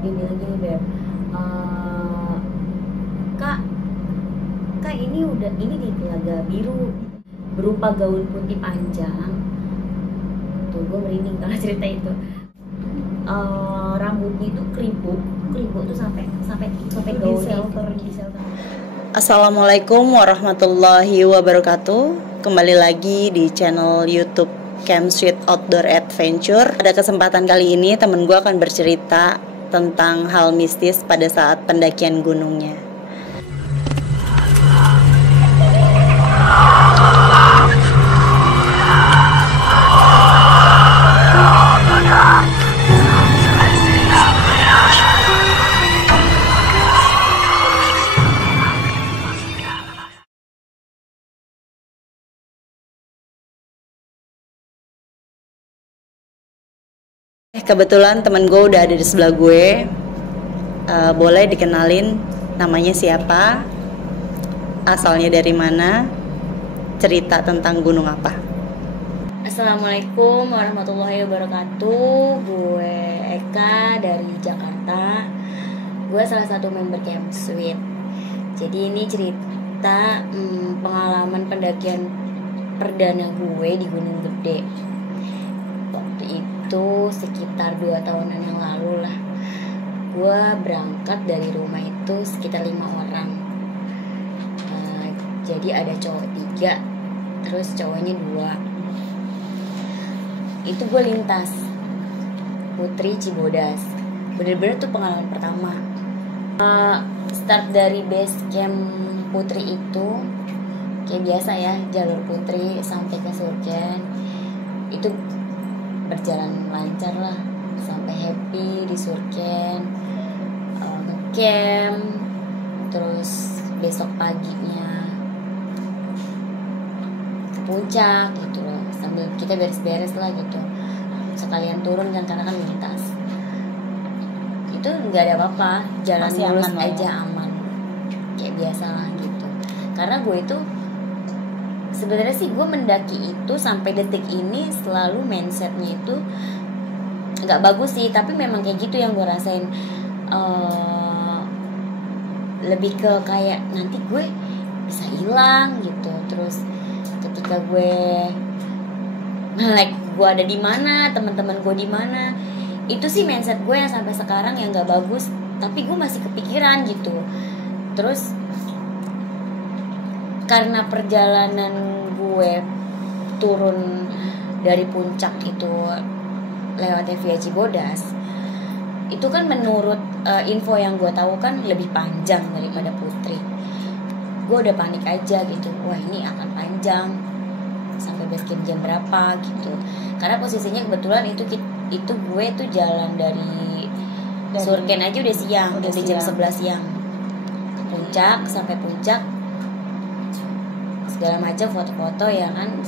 Dia bilang gini, Beb, kak ini di Telaga Biru berupa gaun putih panjang. Tuh gue merinding kalau cerita itu. Rambutnya itu keriput tuh sampai gaunnya di shelter. Assalamualaikum warahmatullahi wabarakatuh. Kembali lagi di channel YouTube Camp Sweet Outdoor Adventure. Pada kesempatan kali ini temen gue akan bercerita tentang hal mistis pada saat pendakian gunungnya. Kebetulan temen gue udah ada di sebelah gue. Boleh dikenalin namanya siapa, asalnya dari mana, cerita tentang gunung apa. Assalamualaikum warahmatullahi wabarakatuh. Gue Eka dari Jakarta. Gue salah satu member Camp Sweet. Jadi ini cerita pengalaman pendakian perdana gue di Gunung Gede. Waktu itu sekitar 2 tahunan yang lalu lah. Gue berangkat dari rumah itu sekitar 5 orang. Jadi ada cowok 3, terus cowoknya 2. Itu gue lintas Putri Cibodas. Bener-bener tuh pengalaman pertama. Start dari base camp Putri itu kayak biasa ya, jalur Putri sampai ke Surken. Itu berjalan lancar lah, sampai happy di Surken, ngecamp, terus besok paginya ke puncak gitu loh, sambil kita beres-beres lah gitu, sekalian turun kan karena kan lintas. Itu nggak ada apa-apa, jalan mulus aja, aman kayak biasa lah gitu. Karena gue itu sebenarnya sih gue mendaki itu sampai detik ini selalu mindsetnya itu nggak bagus sih, tapi memang kayak gitu yang gue rasain. Lebih ke kayak nanti gue bisa hilang gitu. Terus ketika gue gue ada di mana, teman-teman gue di mana, itu sih mindset gue yang sampai sekarang yang nggak bagus, tapi gue masih kepikiran gitu. Terus karena perjalanan gue turun dari puncak itu lewatnya via Cibodas, itu kan menurut info yang gue tahu kan lebih panjang daripada Putri. Gue udah panik aja gitu, wah ini akan panjang, sampai base camp jam berapa gitu. Karena posisinya kebetulan itu gue tuh jalan dari Surken aja udah siang, udah jam 11 siang. Puncak, sampai puncak segala macam, foto-foto ya kan.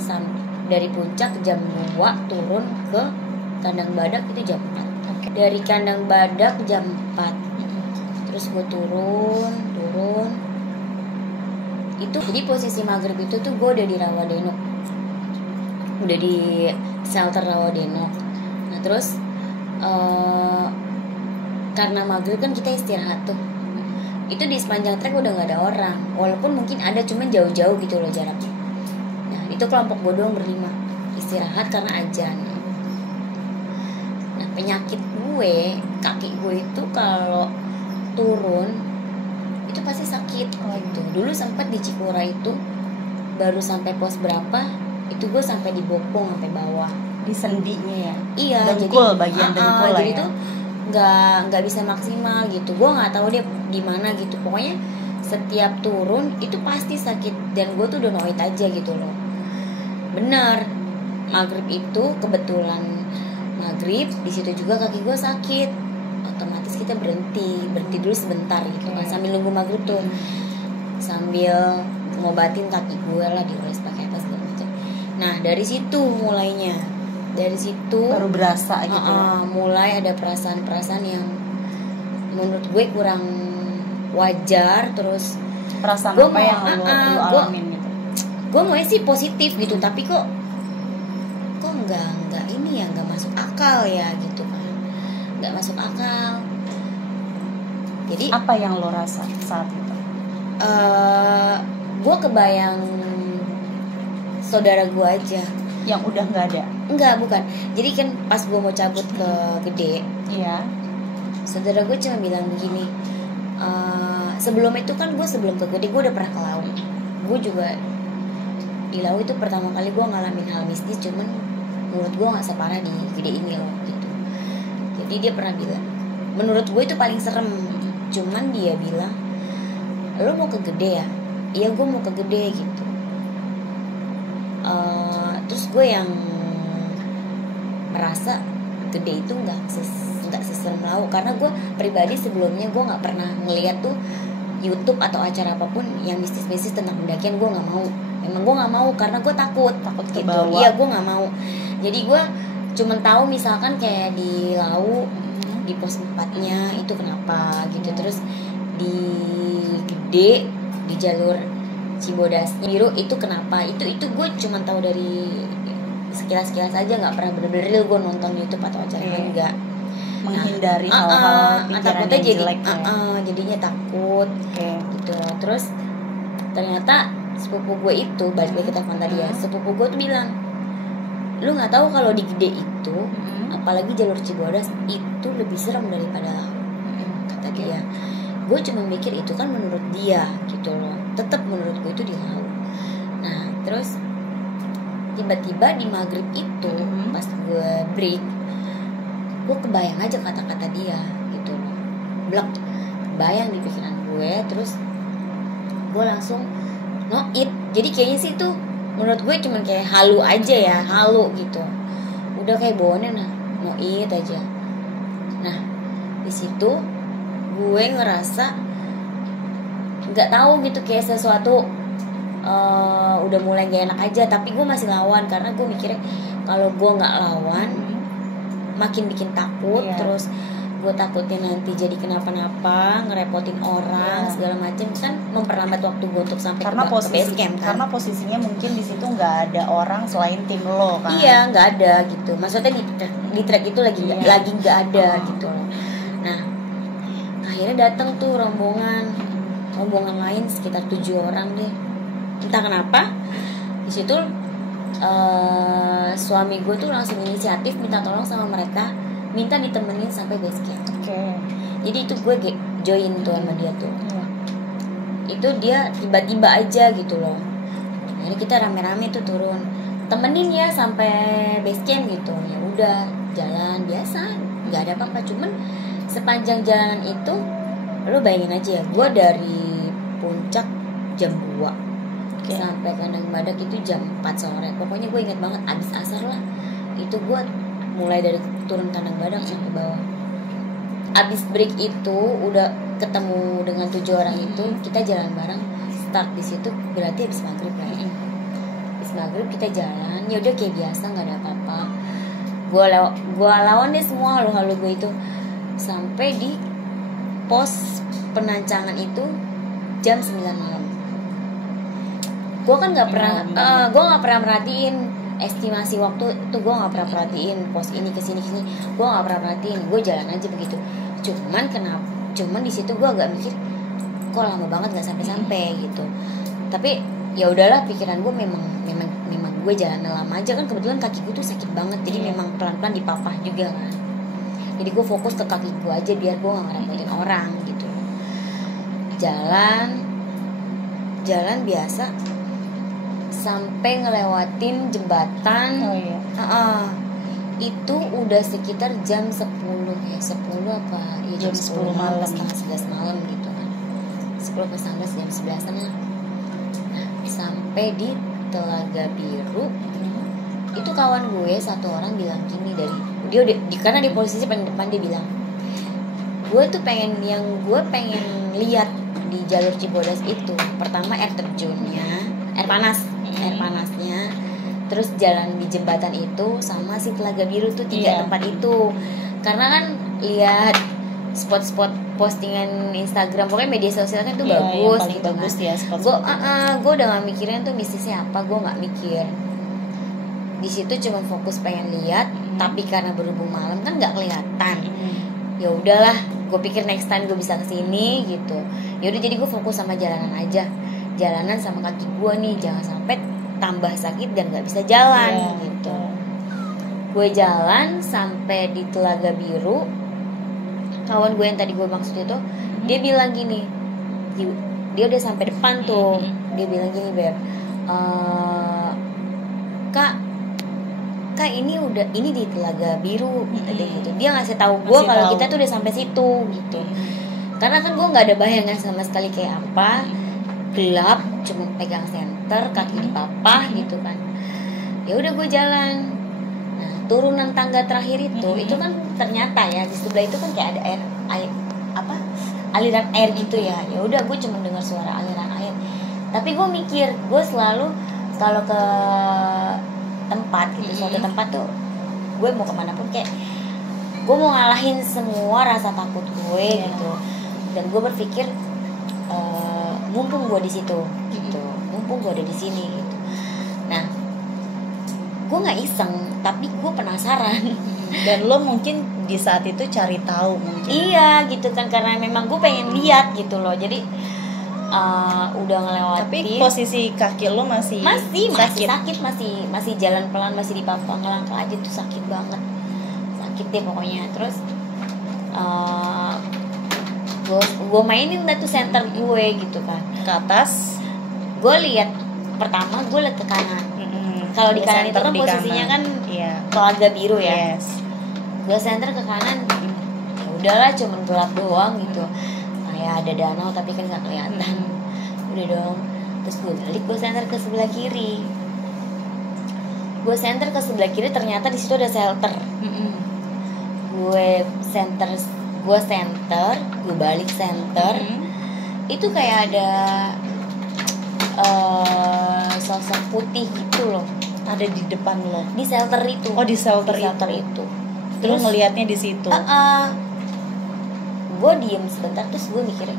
Dari puncak jam 2 turun ke kandang badak itu jam 4. Dari kandang badak jam 4. Terus gue turun. Itu jadi posisi maghrib itu tuh gue udah di Rawadenok. Udah di shelter Rawadenok. Nah, terus karena maghrib kan kita istirahat tuh. Itu di sepanjang trek udah gak ada orang, walaupun mungkin ada, cuman jauh-jauh gitu loh jaraknya. Nah itu kelompok gue doang berlima istirahat karena azan. Nah penyakit gue, kaki gue itu kalau turun itu pasti sakit gitu. Dulu sempat di Cikura itu baru sampai pos berapa itu gue sampai di bokong sampai bawah Di sendinya ya? Iya, dengkul, jadi bagian dengkul jadi ya? tuh nggak bisa maksimal gitu. Gue nggak tahu dia di mana gitu, pokoknya setiap turun itu pasti sakit. Dan gue tuh udah noit aja gitu loh. Bener, maghrib itu kebetulan maghrib di situ juga kaki gue sakit. Otomatis kita berhenti dulu sebentar gitu kan, sambil nunggu maghrib tuh, sambil ngobatin kaki gue lah, dioles pakai apa segala macam. Nah dari situ mulainya, dari situ baru berasa gitu. Mulai ada perasaan-perasaan yang menurut gue kurang wajar. Terus perasaan apa yang lu alamin gitu? Gue mau sih positif gitu, tapi kok nggak ini ya, nggak masuk akal ya gitu kan, nggak masuk akal. Jadi apa yang lo rasa saat itu? Gue kebayang saudara gue aja yang udah nggak ada. Enggak, bukan. Jadi kan pas gue mau cabut ke Gede, Iya. saudara gue cuma bilang begini, sebelum itu kan gue sebelum ke Gede gue udah pernah ke Lau. Gue juga di Lau itu pertama kali gue ngalamin hal mistis, cuman menurut gue nggak separah di Gede ini loh gitu. Jadi dia pernah bilang, menurut gue itu paling serem. Cuman dia bilang, lo mau ke Gede ya? Iya, gue mau ke Gede gitu. Terus gue yang merasa Gede itu nggak seserem Lau, karena gue pribadi sebelumnya gue nggak pernah ngeliat tuh YouTube atau acara apapun yang mistis-mistis tentang pendakian. Gue nggak mau, memang gue nggak mau karena gue takut gitu. kebawa. Iya, gue nggak mau. Jadi gue cuman tahu misalkan kayak di Lau di pos 4-nya itu kenapa gitu, terus di Gede di jalur Cibodas biru itu kenapa, itu gue cuma tahu dari sekilas aja, nggak pernah bener-bener real gue nonton YouTube atau acara enggak. Menghindari hal-hal pikiran takutnya yang jadi jelek ya. jadinya takut gitu. Terus ternyata sepupu gue itu balik lagi ke telepon tadi ya, sepupu gue tuh bilang, lu nggak tahu kalau di Gede itu apalagi jalur Cibodas itu lebih serem daripada Lau, kata dia. Gue cuma mikir itu kan menurut dia gitu loh, tetap menurut gue itu di Lau. Nah terus tiba-tiba di maghrib itu pas gue break, gue kebayang aja kata-kata dia gitu loh, blok kebayang di pikiran gue. Terus gue langsung noit. Jadi kayaknya sih tuh menurut gue cuman kayak halu aja ya, halu gitu, udah kayak bohongnya noit aja. Nah di situ gue ngerasa nggak tahu gitu, kayak sesuatu udah mulai gak enak aja, tapi gue masih lawan karena gue mikirnya kalau gue nggak lawan makin bikin takut. Terus gue takutnya nanti jadi kenapa-napa, ngerepotin orang segala macam, kan memperlambat waktu gue untuk sampai ke base camp kan. Karena posisinya mungkin di situ nggak ada orang selain tim lo kan. Iya, nggak ada gitu, maksudnya di track itu lagi nggak ada gitu. Nah akhirnya datang tuh rombongan lain sekitar 7 orang deh, entah kenapa di situ suami gue tuh langsung inisiatif minta tolong sama mereka, minta ditemenin sampai base camp. Jadi itu gue join tuh sama dia tuh. Itu dia tiba-tiba aja gitu loh. Jadi kita rame-rame tuh turun, temenin ya sampai base camp gitu. Ya udah jalan biasa, nggak ada apa-apa. Cuman sepanjang jalan itu, lo bayangin aja ya, gue dari puncak jam 2 sampai Kandang Badak itu jam 4 sore. Pokoknya gue ingat banget abis asar lah. Itu gue mulai dari turun Kandang Badak sampai bawah. Abis break itu udah ketemu dengan 7 orang itu, kita jalan bareng. Start di situ berarti abis maghrib lah ya. Abis maghrib kita jalan, ya udah kayak biasa, nggak ada apa-apa. Gue lawan deh semua halu-halu gue itu sampai di pos penancangan itu jam 9 malam. Gue kan nggak pernah merhatiin estimasi waktu itu, gue nggak pernah perhatiin pos ini kesini, gue nggak pernah perhatiin, gue jalan aja begitu. Cuman di situ gue agak mikir, kok lama banget nggak sampai gitu. Tapi ya udahlah, pikiran gue memang gue jalan lama aja kan. Kebetulan kaki gue tuh sakit banget, jadi memang pelan-pelan dipapah juga kan. Jadi gue fokus ke kaki gue aja biar gue nggak ngerepotin orang gitu. Jalan biasa sampai ngelewatin jembatan. Itu udah sekitar jam 10 ya, 10 apa ya, jam 10 malam, setengah 11 malam gitu kan, 10 ke 11 jam 11an lah. Nah sampai di Telaga Biru itu kawan gue satu orang bilang gini, karena di posisi paling depan, dia bilang, gue pengen lihat di jalur Cibodas itu pertama air terjunnya, air panasnya, terus jalan di jembatan itu sama si Telaga Biru tuh, 3 tempat itu. Karena kan lihat spot-spot postingan Instagram, pokoknya media sosial kan tuh bagus gitu bagus kan. Ya, gue udah gak mikirin tuh mistisnya apa, gue gak mikir. Di situ cuma fokus pengen lihat, tapi karena berhubung malam kan nggak kelihatan. Ya udahlah, gue pikir next time gue bisa kesini gitu. Ya udah, jadi gue fokus sama jalanan aja, jalanan sama kaki gue nih, jangan sampai tambah sakit dan nggak bisa jalan gitu. Gue jalan sampai di Telaga Biru. Kawan gue yang tadi gue maksud itu, dia bilang gini, dia udah sampai depan tuh, dia bilang gini, Beb, kak ini di Telaga Biru gitu. Dia ngasih tahu gue kalau kita tuh udah sampai situ gitu. Karena kan gue nggak ada bayangan sama sekali kayak apa, gelap, cuma pegang senter, kaki dipapah gitu kan. Ya udah gue jalan. Nah, turunan tangga terakhir itu kan ternyata ya di sebelah itu kan kayak ada aliran air gitu ya. Ya udah, gue cuma dengar suara aliran air. Tapi gue mikir, gue selalu kalau ke tempat gitu, suatu tempat tuh gue mau kemana pun kayak gue mau ngalahin semua rasa takut gue gitu. Dan gue berpikir mumpung gue di situ gitu, mumpung gue ada di sini gitu. Nah, gue nggak iseng, tapi gue penasaran. Dan lo mungkin di saat itu cari tahu mungkin. Iya gitu kan, karena memang gue pengen lihat gitu loh. Jadi udah ngelewatin. Tapi posisi kaki lo masih sakit, masih jalan pelan, masih dipapah, ngelangkah aja tuh sakit banget, sakit deh pokoknya. Terus gue mainin dah tuh center gue gitu kan, ke atas. Gue lihat pertama, gue lihat ke kanan. Kalau di kanan itu kan posisinya kan Telaga Biru ya. Gue center ke kanan, ya udahlah, cuman gelap doang gitu. Kayak ada danau tapi kan nggak kelihatan. Udah dong. Terus gue balik, gue center ke sebelah kiri. Gue center ke sebelah kiri, ternyata di situ ada shelter. Gue balik center. Itu kayak ada sosok putih gitu loh, ada di depan lo. Di shelter itu. Oh, di shelter itu. Terus ngelihatnya di situ. Gue diem sebentar, terus gue mikirnya,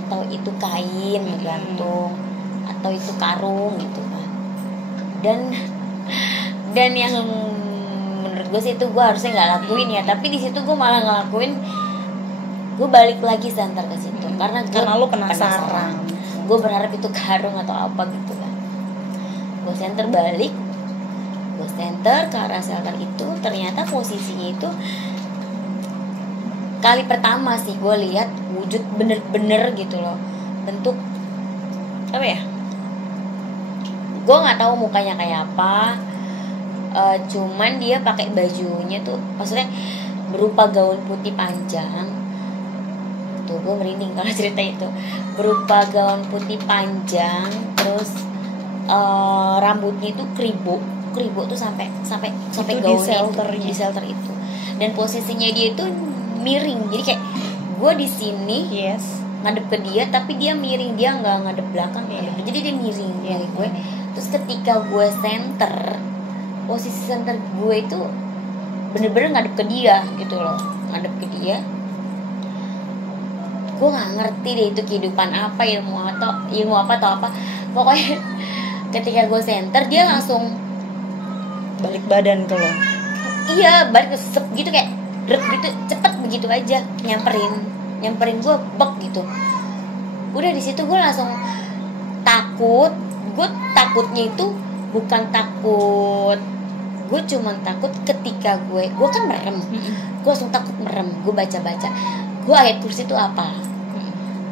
atau itu kain gantung, atau itu karung gitu kan. Dan yang menurut gue sih itu gue harusnya nggak lakuin ya, tapi di situ gue malah ngelakuin. Gue balik lagi center ke situ karena lo penasaran. Gue berharap itu karung atau apa gitu kan. Gue center balik, gue center ke arah shelter itu. Ternyata posisinya itu kali pertama sih gue lihat wujud bener-bener gitu loh, bentuk apa ya, gue nggak tahu mukanya kayak apa. Cuman dia pakai bajunya tuh, maksudnya berupa gaun putih panjang. Tuh gue merinding kalau cerita itu. Berupa gaun putih panjang, terus rambutnya itu kribo tuh sampai gaunnya di shelter itu. Dan posisinya dia itu miring, jadi kayak gue di sini ngadep ke dia, tapi dia miring, dia nggak ngadep belakang, jadi dia miring dari gue. Terus ketika gue center, posisi center gue itu bener-bener ngadep ke dia gitu loh, ngadep ke dia. Gue nggak ngerti deh itu kehidupan apa, ilmu apa atau apa. Pokoknya ketika gue center, dia langsung balik badan ke lo. Iya, balik sep gitu, kayak drek gitu, cepet begitu aja nyamperin gue, bek gitu. Udah di situ gue langsung takut. Gue takutnya itu bukan takut, gue cuman takut ketika gue kan merem. Gue langsung takut merem. Gue baca gue ayat kursi itu apa,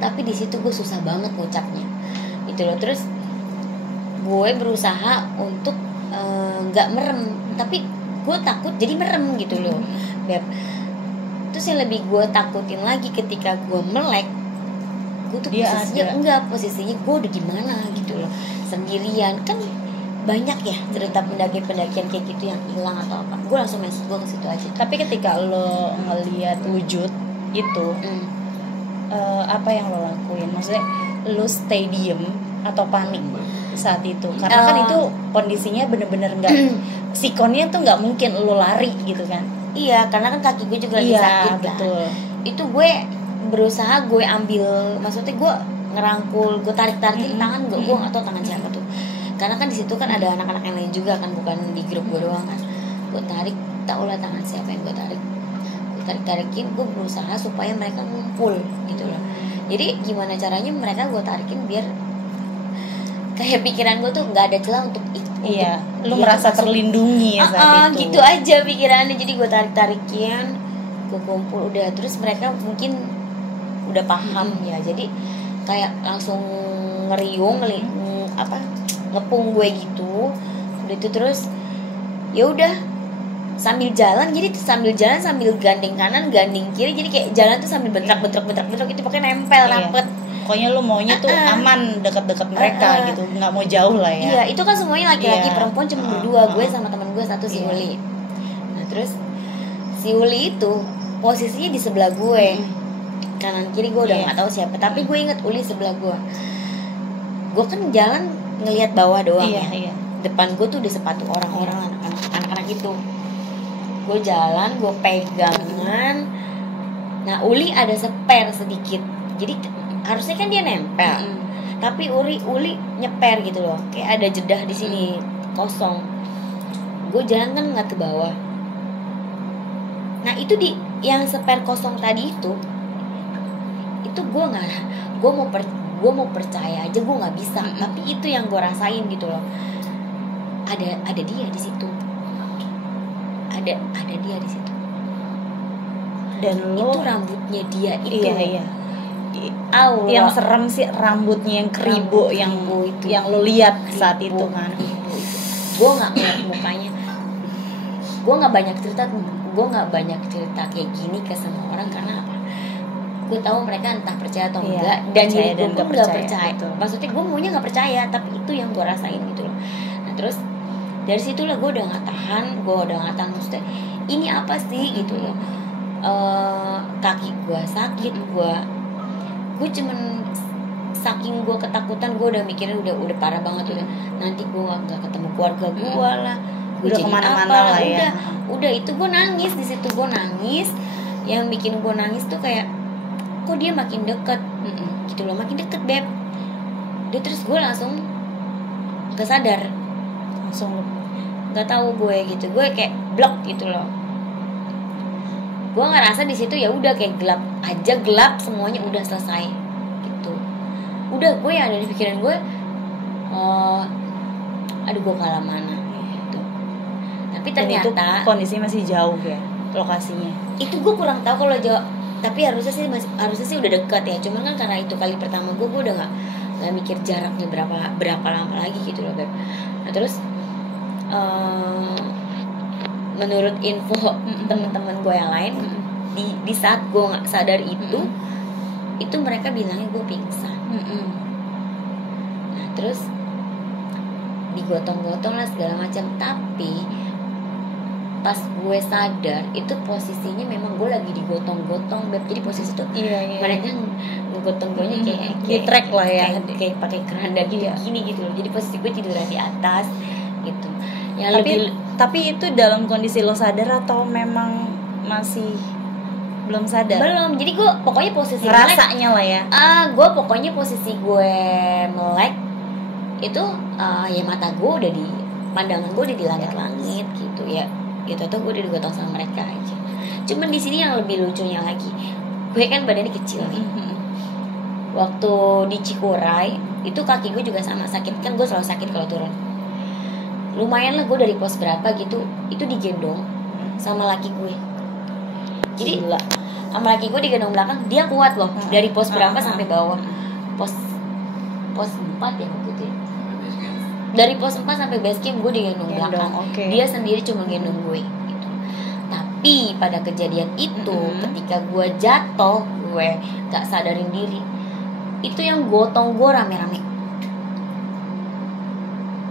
tapi di situ gue susah banget ngucapnya gitu loh. Terus gue berusaha untuk nggak merem, tapi gue takut jadi merem gitu loh, Beb. Terus yang lebih gue takutin lagi ketika gue melek, gue tuh posisinya gue udah di mana gitu loh, sendirian kan. Banyak ya cerita pendakian kayak gitu yang hilang atau apa. Gue langsung masuk gue ke situ aja. Tapi ketika lo ngelihat wujud itu, apa yang lo lakuin? Maksudnya lo stay diem atau panik saat itu? Karena kan itu kondisinya bener-bener nggak, sikonnya tuh nggak mungkin lo lari gitu kan? Iya, karena kan kaki gue juga lagi sakit betul. Kan. Itu gue berusaha gue ambil, maksudnya gue ngerangkul, gue tarik tangan gue nggak tahu tangan siapa tuh. Karena kan di situ kan ada anak-anak yang lain juga kan, bukan di grup gue doang kan. Gue tarik, tau lah tangan siapa yang gue tarik. Gue tarik-tarikin, gue berusaha supaya mereka ngumpul gitu loh. Jadi gimana caranya mereka gue tarikin biar kayak pikiran gue tuh nggak ada celah untuk Iya, lu dia merasa tuh masuk. terlindungi ya saat itu. Gitu aja pikirannya. Jadi gue tarik-tarikin, gue kumpul udah, terus mereka mungkin udah paham ya. Jadi kayak langsung ngeriung, ngepung gue gitu. Udah itu terus ya udah sambil jalan, jadi sambil jalan sambil gandeng kanan gandeng kiri, jadi kayak jalan tuh sambil bentrok gitu, pokoknya nempel rapet. Pokoknya lu maunya tuh aman dekat-dekat mereka gitu, nggak mau jauh lah ya. Iya, itu kan semuanya laki-laki, perempuan cuma berdua, gue sama teman gue satu si Uli. Nah terus si Uli itu posisinya di sebelah gue, kanan kiri gue udah nggak tahu siapa, tapi gue inget Uli sebelah gue. Gue kan jalan ngelihat bawah doang ya. Depan gue tuh udah sepatu orang-orang, anak-anak itu. Gue jalan, gue pegangan. Nah Uli ada spare sedikit, jadi harusnya kan dia nempel, tapi Uli nyeper gitu loh, kayak ada jedah di sini kosong. Gue jalan kan nggak ke bawah. Nah itu di yang spare kosong tadi itu gue mau percaya aja gue nggak bisa, tapi itu yang gue rasain gitu loh. Ada dia di situ, ada dia di situ. Dan itu rambutnya dia itu. Iya. Yang serem sih rambutnya yang keribu, yang lo lihat saat itu kan. Gue nggak ngeliat mukanya, gue nggak banyak cerita kayak gini ke semua orang, karena apa? Gue tahu mereka entah percaya atau enggak, dan gue pun nggak percaya. Maksudnya gue maunya nggak percaya, tapi itu yang gue rasain gitu loh. Nah terus dari situlah gue udah nggak tahan, maksudnya ini apa sih gitu loh. Kaki gue sakit, gue cuman saking gue ketakutan, gue udah mikirin udah parah banget udah, nanti gue nggak ketemu keluarga gue lah, gue udah jadi kemana-mana apa lah ya. Udah itu gue nangis di situ, gue nangis. Yang bikin gue nangis tuh kayak kok dia makin deket gitu loh, makin deket beb. Dia terus gue langsung kesadar, langsung nggak tahu gue gitu, gue kayak blok gitu loh. Gue ngerasa di situ ya udah kayak gelap semuanya, udah selesai gitu. Udah gue yang ada di pikiran gue, aduh gue kalah mana gitu. Tapi ternyata itu kondisinya masih jauh ya lokasinya. Itu gue kurang tahu kalau jauh, tapi harusnya sih udah dekat ya. Cuman kan karena itu kali pertama gue udah nggak mikir jaraknya berapa lama lagi gitu loh beb. Nah terus menurut info teman-teman gue yang lain, di saat gue nggak sadar itu mereka bilangnya gue pingsan. Nah terus digotong-gotong lah segala macam, tapi pas gue sadar itu posisinya memang gue lagi digotong-gotong beb. Jadi posisi tuh mereka ngegotong gue kayak di track lah ya, kayak pakai keranda gitu gini gitu loh. Jadi posisi gue tiduran di atas gitu. Yang tapi itu dalam kondisi lo sadar atau memang masih belum sadar? Belum. Jadi gue pokoknya posisi rasanya lah ya. Gue pokoknya posisi gue melek itu ya mata gue udah di pandangan gue udah di langit-langit gitu ya. Gitu tuh gue udah digotong sama mereka aja. Cuman di sini yang lebih lucunya lagi, gue kan badannya kecil nih. Waktu di Cikuray itu kaki gue juga sama sakit, kan gue selalu sakit kalau turun. Lumayan lah gue dari pos berapa gitu, itu digendong sama laki gue. Jadi sama laki gue digendong belakang, dia kuat loh. Dari pos berapa sampai bawah, pos 4 ya waktu itu ya. Dari pos 4 sampai base camp gue digendong belakang. Dia sendiri cuma gendong gue gitu. Tapi pada kejadian itu ketika gue jatuh, gue gak sadarin diri, itu yang gotong gue rame-rame.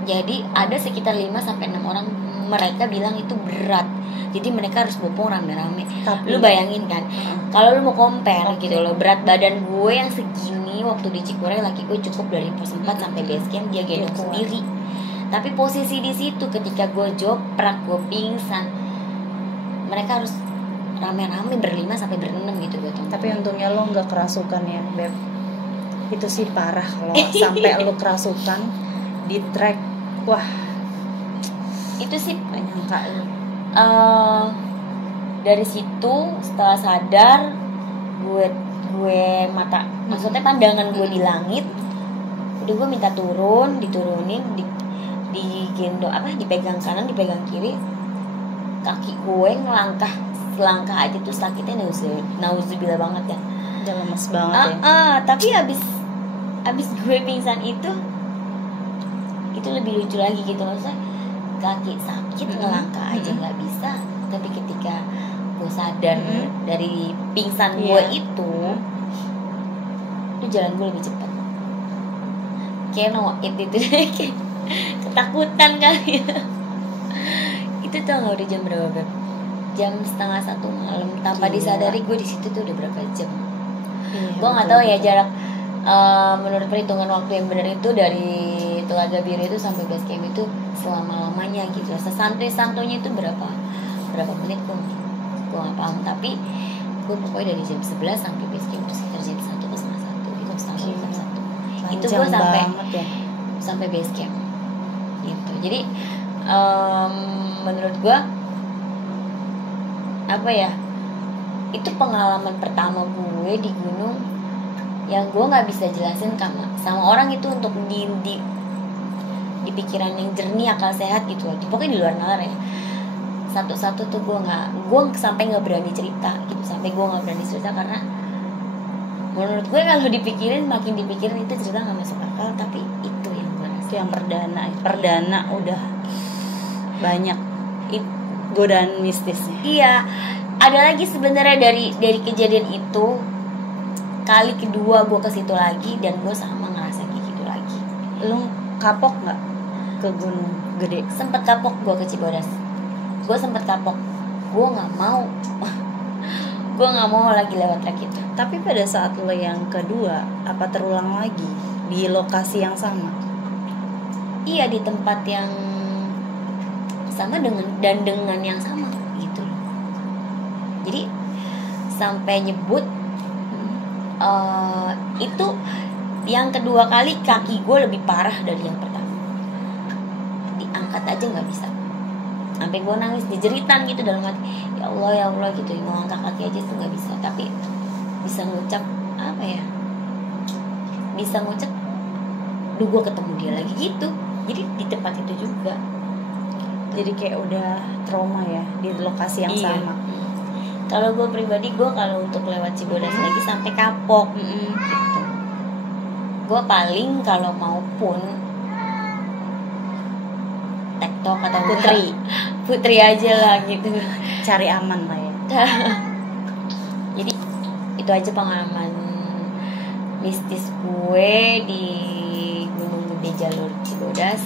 Jadi ada sekitar 5-6 orang, mereka bilang itu berat. Jadi mereka harus bopong rame-rame. Lu bayangin kan, kalau lu mau compare gitu loh, berat badan gue yang segini waktu di Cikuray, laki gue cukup dari pos 4 sampai base camp dia gendong sendiri. Tapi posisi di situ ketika gue joprak, gue pingsan, mereka harus rame-rame berlima sampai berenam gitu gue. Tapi untungnya lo nggak kerasukan ya beb. Itu sih parah loh, sampai lo kerasukan di track. Wah, itu sih gak nyangka. Dari situ setelah sadar gue maksudnya pandangan gue di langit, udah gue minta diturunin, digendong dipegang kanan dipegang kiri, kaki gue selangkah aja tuh sakitnya nauzubillah banget ya, udah lemes banget tapi abis gue pingsan itu lebih lucu lagi gitu, maksudnya kaki sakit ngelangkah aja nggak bisa, tapi ketika gue sadar dari pingsan gue itu jalan gue lebih cepat, kayak itu kayak ketakutan kali ya. Itu tau nggak udah jam berapa, Beb? Jam 12:30 malam, tanpa disadari gue di situ tuh udah berapa jam. Gue nggak tahu ya jarak menurut perhitungan waktu yang benar itu dari Telaga Biru itu sampai base camp itu selama lamanya gitu. Sesantai-santainya itu berapa menit gue nggak paham, tapi gue pokoknya dari jam 11 sampai base camp itu sekitar jam 1 ke setengah 1 itu jam 1 itu gue sampai base camp gitu. Jadi menurut gue itu pengalaman pertama gue di gunung yang gue nggak bisa jelasin sama orang itu, untuk di pikiran yang jernih, akal sehat gitu aja, pokoknya di luar nalar ya. Satu-satu tuh gue sampai nggak berani cerita gitu, karena menurut gue kalau makin dipikirin itu cerita nggak masuk akal, tapi itu yang gue rasa yang perdana udah banyak godaan mistisnya. Iya, ada lagi sebenarnya dari kejadian itu, kali kedua gue ke situ lagi dan gue sama ngerasa kayak gitu lagi. Lu kapok nggak ke Gunung Gede? Sempet kapok gue ke Cibodas. Gue sempet kapok. Gue nggak mau. Gue nggak mau lagi lewat trek itu. Tapi pada saat lo yang kedua, apa terulang lagi di lokasi yang sama? Iya, di tempat yang sama dengan yang sama gitu. Jadi sampai nyebut itu yang kedua kali kaki gue lebih parah dari yang pertama. Diangkat aja nggak bisa. Sampai gue nangis dijeritan gitu dalam hati, ya Allah gitu, mau angkat kaki aja tuh nggak bisa. Tapi bisa ngucap duh gue ketemu dia lagi gitu. Jadi di tempat itu juga. Jadi kayak udah trauma ya di lokasi yang sama. Kalau gue pribadi, kalau untuk lewat Cibodas lagi sampai kapok gitu. Gue paling kalau maupun TikTok atau Putri aja lah gitu, cari aman lah ya. Jadi itu aja pengalaman mistis gue di Gunung Gede jalur Cibodas.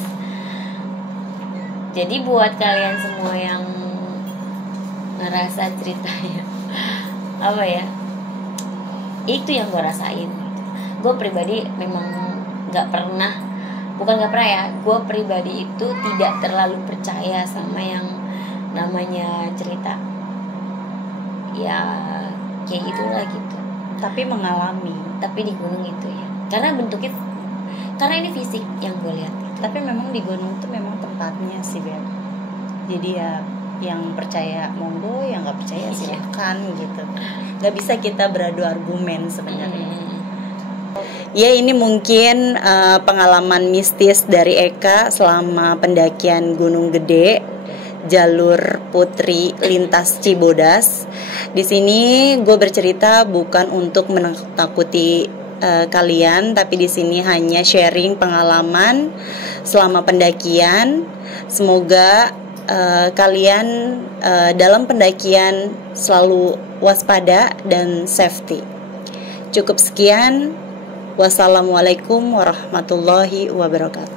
Jadi buat kalian semua yang ngerasa ceritanya itu yang gue rasain. Gue pribadi memang gue pribadi itu tidak terlalu percaya sama yang namanya cerita ya kayak gitulah gitu, tapi di gunung itu ya, karena ini fisik yang gue lihat. Tapi memang di gunung itu memang tempatnya sih, Beb. Jadi ya yang percaya monggo, yang nggak percaya silakan gitu. Nggak bisa kita beradu argumen sebenarnya. Ya, ini mungkin pengalaman mistis dari Eka selama pendakian Gunung Gede jalur Putri lintas Cibodas. Di sini gue bercerita bukan untuk menakut-nakuti kalian, tapi di sini hanya sharing pengalaman selama pendakian. Semoga kalian dalam pendakian selalu waspada dan safety. Cukup sekian. Wassalamualaikum warahmatullahi wabarakatuh.